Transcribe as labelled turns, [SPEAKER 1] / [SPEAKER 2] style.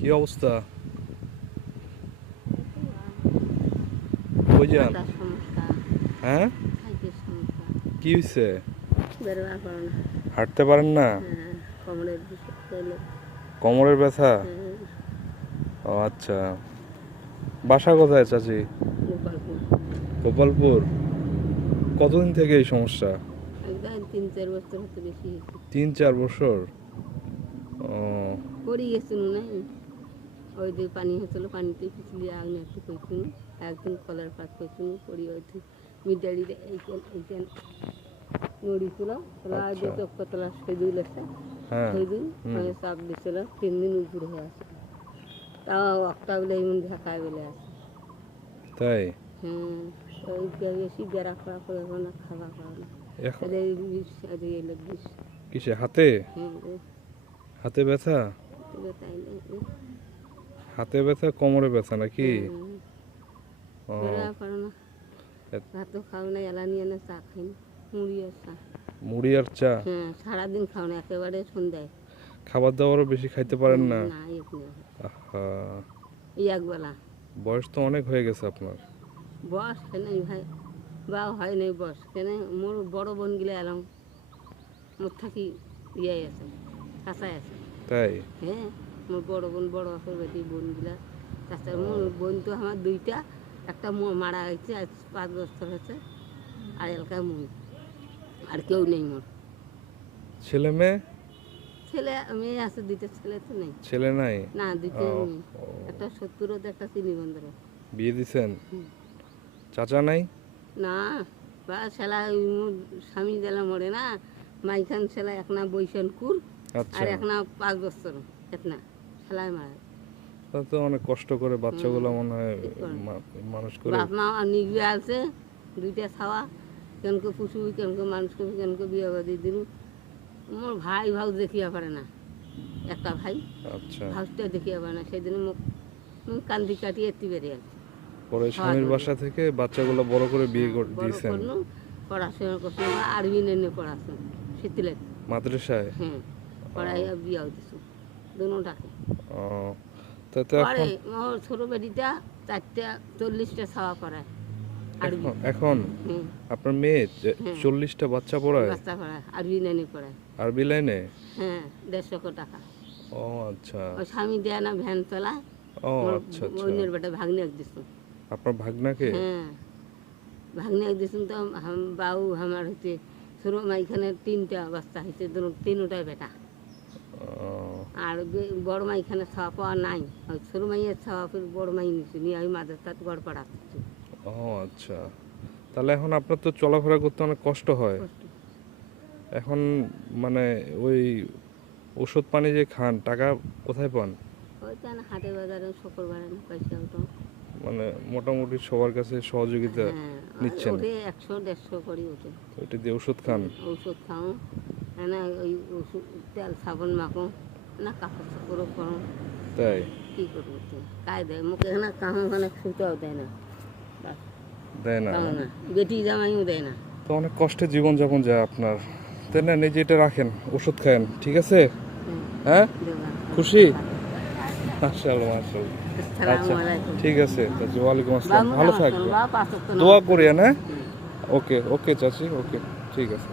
[SPEAKER 1] কি অবস্থা?
[SPEAKER 2] সমস্যা।
[SPEAKER 1] হ্যাঁ? কি হয়েছে হাঁটতে পারেন না?
[SPEAKER 2] হ্যাঁ কোমরের
[SPEAKER 1] ব্যথা?
[SPEAKER 2] হ্যাঁ।
[SPEAKER 1] ও আচ্ছা। বাসা কোথায় চাচি?
[SPEAKER 2] গোপালপুর।
[SPEAKER 1] কতদিন থেকে এই সমস্যা?
[SPEAKER 2] তিন চার বছর?
[SPEAKER 1] ও।
[SPEAKER 2] ওই যে পানি হয়েছিল পানিতে পিছলি আগুন একটু কইছিল একদিন কলার পাত কইছিল পড়ি ওই মিডাড়ি এইখান এইখান নড়িছিল তোলা যে
[SPEAKER 1] আচ্ছা।
[SPEAKER 2] সেদুল আছে
[SPEAKER 1] হ্যাঁ
[SPEAKER 2] মানে চাপ দিছিল তিন দিন উপরে হয়ে আছে। তাও একটা বেলে এমন ঢাকায় বেলে আছে।
[SPEAKER 1] তাই?
[SPEAKER 2] ওই বেশি বেড়া করা করে না খাওয়া করা না।
[SPEAKER 1] কিসে হাতে? হাতে ব্যথা? হাতে ব্যথা কোমরে ব্যথা নাকি?
[SPEAKER 2] ভাতও খাও না। এলা নিয়ে না চা খাই। মুড়ি আর চা।
[SPEAKER 1] মুড়ি আর চা?
[SPEAKER 2] হ্যাঁ সারাদিন খাও না একেবারে সন্ধ্যায়।
[SPEAKER 1] খাবার দাবারও বেশি খাইতে পারেন না?
[SPEAKER 2] একবেলা।
[SPEAKER 1] বয়স তো অনেক হয়ে গেছে আপনার।
[SPEAKER 2] বস কেন ভাই? বা হয় নাই বস কেন মোর বড় বোন গিলা এলাম। মোর থাকি ইয়ে আছে কাঁচাই আছে।
[SPEAKER 1] তাই?
[SPEAKER 2] হ্যাঁ। মোর বড় বোন বড় বাপের বেটি বোনগুলা। তাছাড়া বোন তো আমার দুইটা একটা মারা গেছে আজ পাঁচ বছর হয়েছে আর এলাকা মুই আর কেউ নেই মোর।
[SPEAKER 1] ছেলে মেয়ে?
[SPEAKER 2] ছেলে মেয়ে আছে দুইটা ছেলে তো নেই।
[SPEAKER 1] ছেলে নাই?
[SPEAKER 2] না দুইটা মেয়ে। একটা সত্তরত একটা চিনি বন্ধর
[SPEAKER 1] বিয়ে দিছেন? চাচা নাই?
[SPEAKER 2] না বা ছেলা স্বামী জেলা মরে না। মাইখান ছেলা এক না বৈশান কুর
[SPEAKER 1] আচ্ছা।
[SPEAKER 2] আর এক না পাঁচ বছর এক না ছেলায় মারা।
[SPEAKER 1] তা তো অনেক কষ্ট করে বাচ্চাগুলো মনে হয়
[SPEAKER 2] করে।
[SPEAKER 1] মানুষ করে
[SPEAKER 2] বাপ মা আছে দুইটা ছাওয়া কেনকে পুষবি কেনকে মানুষ করবি কেনকে বিয়ে বাদি দিল মোর ভাই ভাউ দেখিয়া পারে না একটা ভাই।
[SPEAKER 1] আচ্ছা।
[SPEAKER 2] ভাউসটা দেখিয়া পারে না সেদিন মুখ কান্দি কাটিয়ে এত্তি বেরিয়ে আছে
[SPEAKER 1] পরে স্বামীর বাসা থেকে বাচ্চাগুলো বড় করে বিয়ে করে
[SPEAKER 2] বড়
[SPEAKER 1] দিয়েছেন।
[SPEAKER 2] পড়াশোনা করছে আরবি নেনে পড়াশোনা শীতলে।
[SPEAKER 1] মাদ্রাসায়?
[SPEAKER 2] হ্যাঁ পড়াইয়া বিয়া দিছো দুটাকে
[SPEAKER 1] ও তা তো
[SPEAKER 2] পরে
[SPEAKER 1] এখন
[SPEAKER 2] মোর ছোট বেটিটা চারটা চল্লিশটা ছাওয়া
[SPEAKER 1] এখন- আপনার মেয়ে
[SPEAKER 2] হ্যাঁ।
[SPEAKER 1] চল্লিশটা বাচ্চা পড়ায়?
[SPEAKER 2] বাচ্চা পড়ায় আরবি নেনে পড়ায়।
[SPEAKER 1] আরবি লাইনে?
[SPEAKER 2] হ্যাঁ দেড়শো টাকা।
[SPEAKER 1] ও আচ্ছা।
[SPEAKER 2] স্বামী দেয় না ভ্যান চালায়।
[SPEAKER 1] ও আচ্ছা আচ্ছা।
[SPEAKER 2] বোনের বেটা ভাগ্নে এক দিস
[SPEAKER 1] আপনার ভাগনাকে?
[SPEAKER 2] হ্যাঁ। ভাগ্নে এক তো হাম বাউ আমার হচ্ছে ছোট মাইখানে তিনটা বাচ্চা হয়েছে দুনো- বেটা। আর বড় মাইখানে ছাওয়া পাওয়া নাই। ওই ছোট মাইয়ের ছাওয়া ফির বড় মাই নিচ্ছে নিয়ে আমি মাদের তাত গড় পাড়াচ্ছি
[SPEAKER 1] ও আচ্ছা। তাহলে এখন আপনার তো চলাফেরা করতে অনেক কষ্ট হয়। এখন মানে ওই ওষুধ পানি যে খান টাকা কোথায় পান?
[SPEAKER 2] ওই হাটে বাজারে শুক্রবারে পয়সা ওটা
[SPEAKER 1] মানে মোটামুটি সবার কাছে সহযোগিতা
[SPEAKER 2] হ্যাঁ
[SPEAKER 1] নিচ্ছেন?
[SPEAKER 2] ওটে একশো দেড়শো করি ওঠে।
[SPEAKER 1] ওইটা দিয়ে ওষুধ খান?
[SPEAKER 2] ঔষধ খাও। না ওই ওষুধ তেল সাবন মাখো না কাপড় চাপড়ও করো
[SPEAKER 1] তাই?
[SPEAKER 2] কী করব তো কায় দেয় মুখে না কাহো মানে সুতাও দেয় না।
[SPEAKER 1] দেয় না?
[SPEAKER 2] বেটি জামাইও দেয় না।
[SPEAKER 1] তো অনেক কষ্টে জীবনযাপন যায় আপনার তাই না নিজে এটা রাখেন ওষুধ খায়েন ঠিক আছে? হ্যাঁ খুশি? মাশাআল্লাহ মাশাআল্লাহ। আচ্ছা ঠিক আছে চাচি ওয়ালাইকুম আসসালাম। ভালো থাকবেন দোয়া করিয়েন হ্যাঁ? ওকে ওকে চাচি ওকে ঠিক আছে।